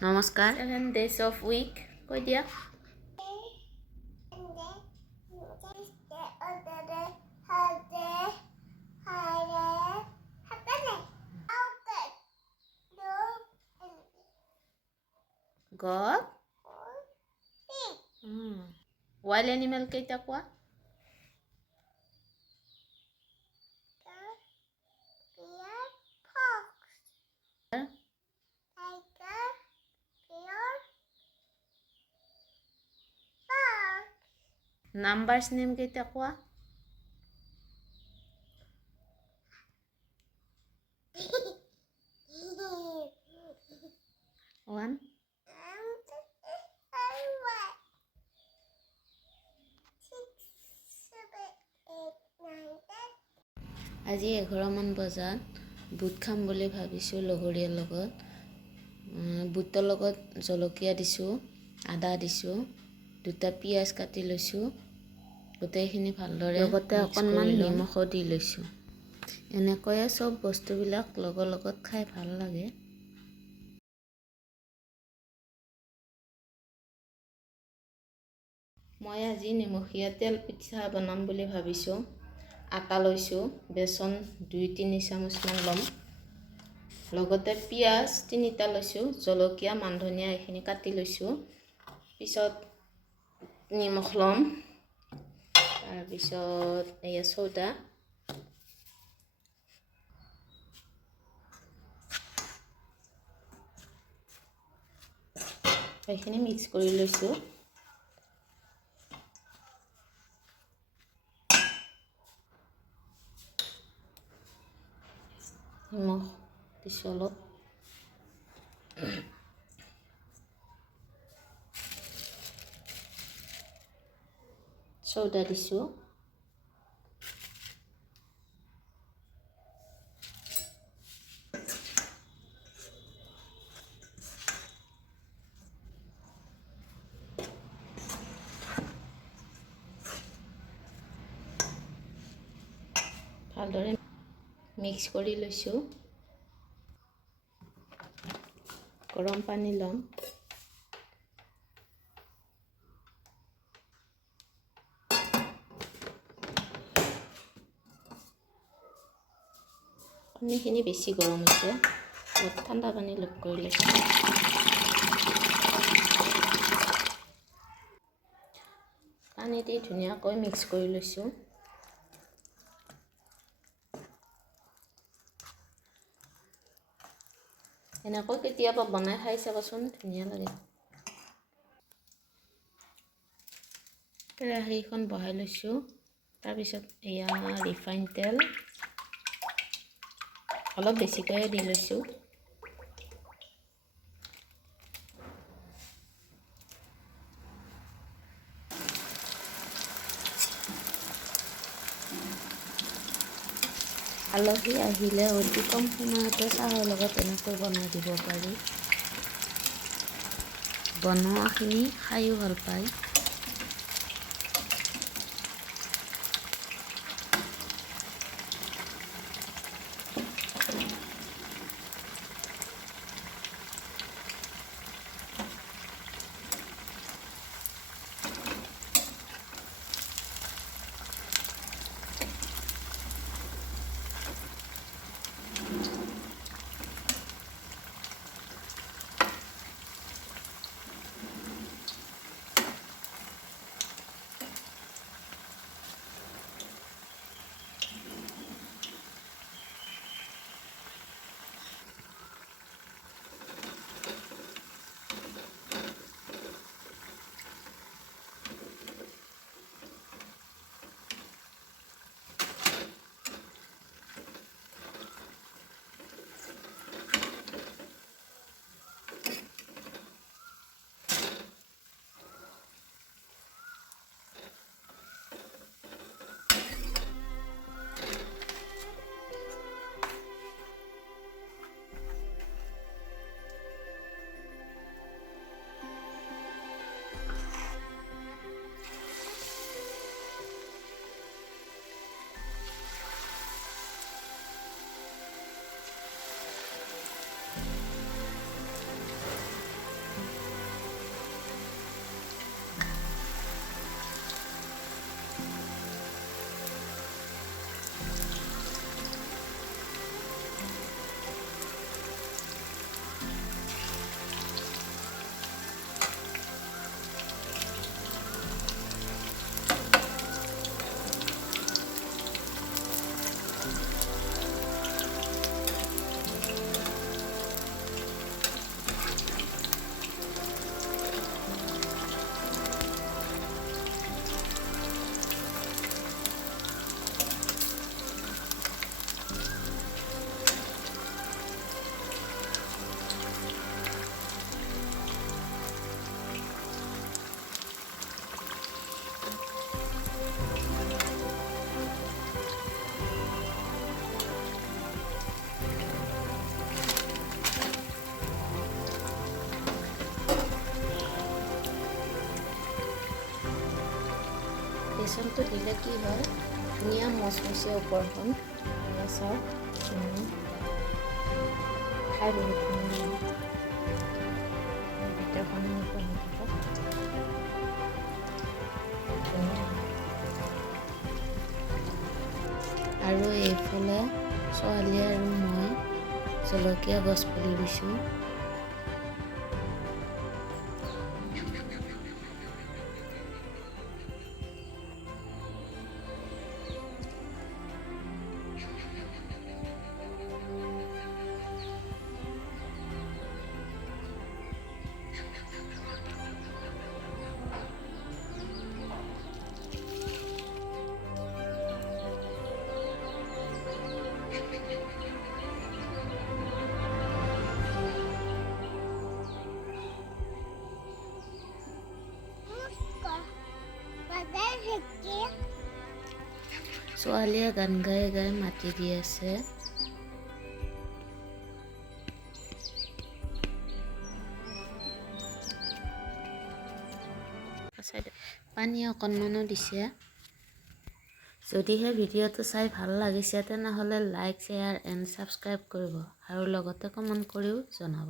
নমস্কাৰ 7 days of week কৈ দিয়া God wild animal কেইটা কোৱা numbers name কেইটা কোৱা 1 আজি 11 মান বজাত বুট খাম বুলি ভাবিছোঁ লগৰীয়াৰ লগত বুটৰ লগত জলকীয়া দিছোঁ আদা দিছোঁ দুটা পিয়াজ কাটি লৈছোঁ গোটেইখিনি ভালদৰে লগতে অকণমান নিমখো দি লৈছোঁ এনেকৈয়ে সব বস্তুবিলাক লগত খাই ভাল লাগে মই আজি নিমখীয়া তেল পিঠা বনাম বুলি ভাবিছোঁ আটা লৈছোঁ বেচন 2-3 চামুচমান ল'ম লগতে পিয়াজ 3টা লৈছোঁ জলকীয়া মান ধনিয়া এইখিনি কাটি লৈছোঁ পিছত নিমখ ল'ম তাৰপিছত এয়া সোডা এইখিনি মিক্স কৰি লৈছোঁ নিমখ দিছোঁ অলপ সোডা দিছোঁ ভালদৰে মিক্স কৰি লৈছোঁ গৰম পানী ল'ম পানীখিনি বেছি গৰম হৈছে অলপ ঠাণ্ডা পানী লগ কৰি লৈছোঁ পানী দি ধুনীয়াকৈ মিক্স কৰি লৈছোঁ এনেকৈ কেতিয়াবা বনাই খাই চাবচোন ধুনীয়া লাগে কেৰাহীখন বহাই লৈছোঁ তাৰপিছত এয়া ৰিফাইন তেল অলপ বেছিকৈ দি লৈছোঁ আলহী আহিলে অতি কম সময়তে চাহৰ লগত এনেকৈ বনাই দিব পাৰি বনোৱাখিনি খায়ো ভাল পায় বেচনটো দিলে কি হয় ধুনীয়া মচমচীয়া ওপৰখন চাওক খাই বহুত ধুনীয়া ভিতৰখনো আৰু এইফালে ছোৱালী আৰু মই জলকীয়া গছ পুলি ৰুইছোঁ। ছোৱালীয়ে গান গাই গাই মাতি দি আছে। পানী অকণমানো দিছে। যদিহে ভিডিঅ'টো চাই ভাল লাগিছে তেনেহ'লে লাইক শ্বেয়াৰ এণ্ড ছাবস্ক্ৰাইব কৰিব আৰু লগতে কমেণ্ট কৰিও জনাব।